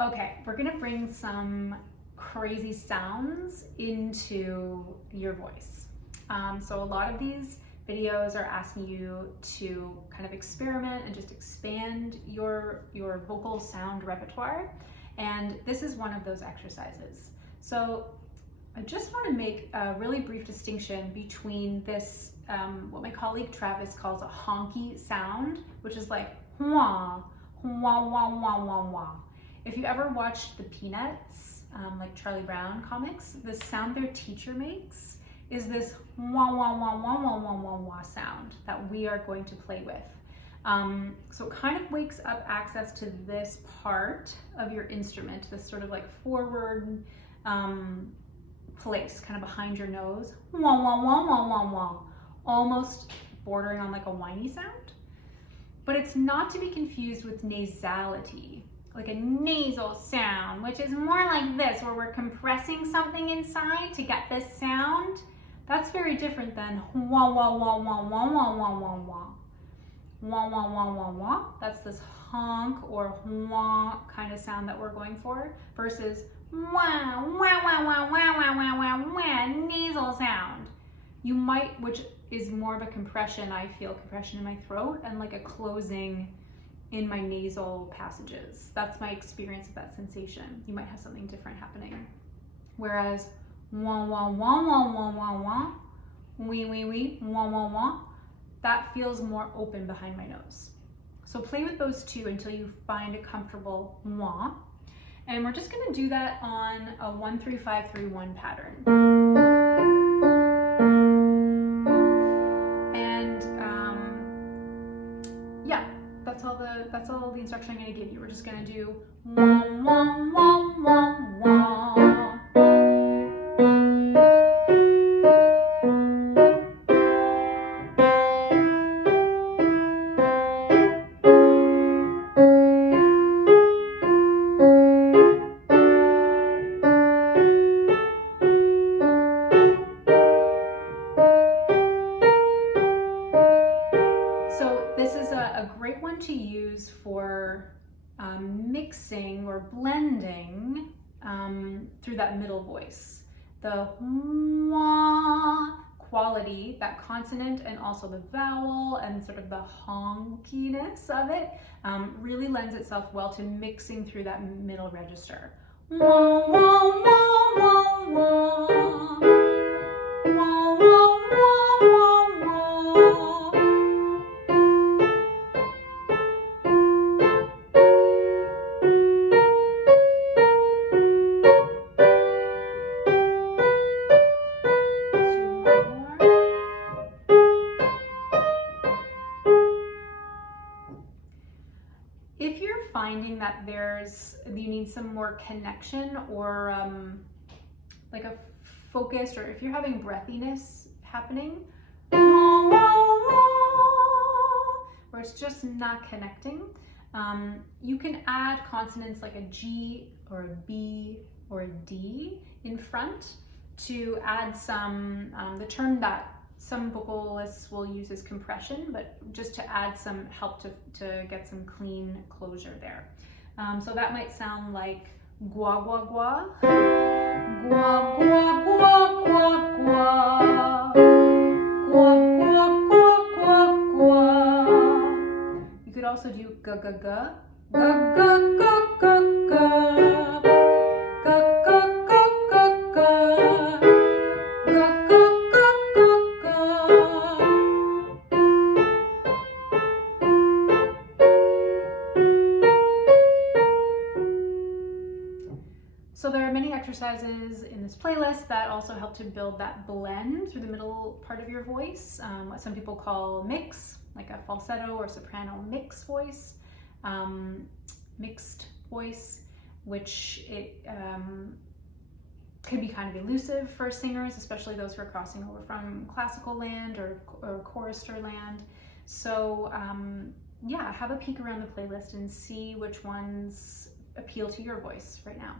Okay, we're gonna bring some crazy sounds into your voice. So a lot of these videos are asking you to kind of experiment and just expand your vocal sound repertoire. And this is one of those exercises. So I just want to make a really brief distinction between this, what my colleague Travis calls a honky sound, which is like wah, wah, wah, wah, wah, wah. If you ever watched the Peanuts, like Charlie Brown comics, the sound their teacher makes is this wah, wah, wah, wah, wah, wah, wah, wah sound that we are going to play with. So it kind of wakes up access to this part of your instrument, this sort of like forward place, kind of behind your nose, wah, wah, wah, wah, wah, wah, almost bordering on like a whiny sound. But it's not to be confused with nasality, like a nasal sound, which is more like this, where we're compressing something inside to get this sound. That's very different than wah, wah, wah, wah, wah, wah, wah, wah, wah. Wah, wah, wah, wah, wah. That's this honk or wah kind of sound that we're going for, versus wah, wah, wah, wah, wah, wah, wah, wah, wah, nasal sound. You might, which is more of a compression, I feel compression in my throat and like a closing in my nasal passages. That's my experience of that sensation. You might have something different happening. Whereas wah, wah, wah, wah, wah, wah, wah, wee, wee, wee, wah, wah, wah, that feels more open behind my nose. So play with those two until you find a comfortable wah. And we're just gonna do that on a 1-3-5-3-1 pattern. And yeah, that's all the instruction I'm gonna give you. We're just gonna do wah, wah, wah, wah, wah. To use for mixing or blending through that middle voice. The wah quality, that consonant, and also the vowel and sort of the honkiness of it really lends itself well to mixing through that middle register. Wah, wah, wah, wah, wah. Wah, wah, wah, wah, wah. If you're finding that you need some more connection or like a focused, or if you're having breathiness happening, where it's just not connecting, you can add consonants like a G or a B or a D in front to add some, the term that some vocalists will use as compression, but just to add some help to get some clean closure there. So that might sound like gua gua gua, gua gua gua gua gua, gua gua gua gua gua. You could also do ga ga ga, ga ga ga ga ga, ga ga ga ga ga, ga ga. So there are many exercises in this playlist that also help to build that blend through the middle part of your voice, what some people call mix, like a falsetto or soprano mix voice, mixed voice, which it can be kind of elusive for singers, especially those who are crossing over from classical land or chorister land. So yeah, have a peek around the playlist and see which ones appeal to your voice right now.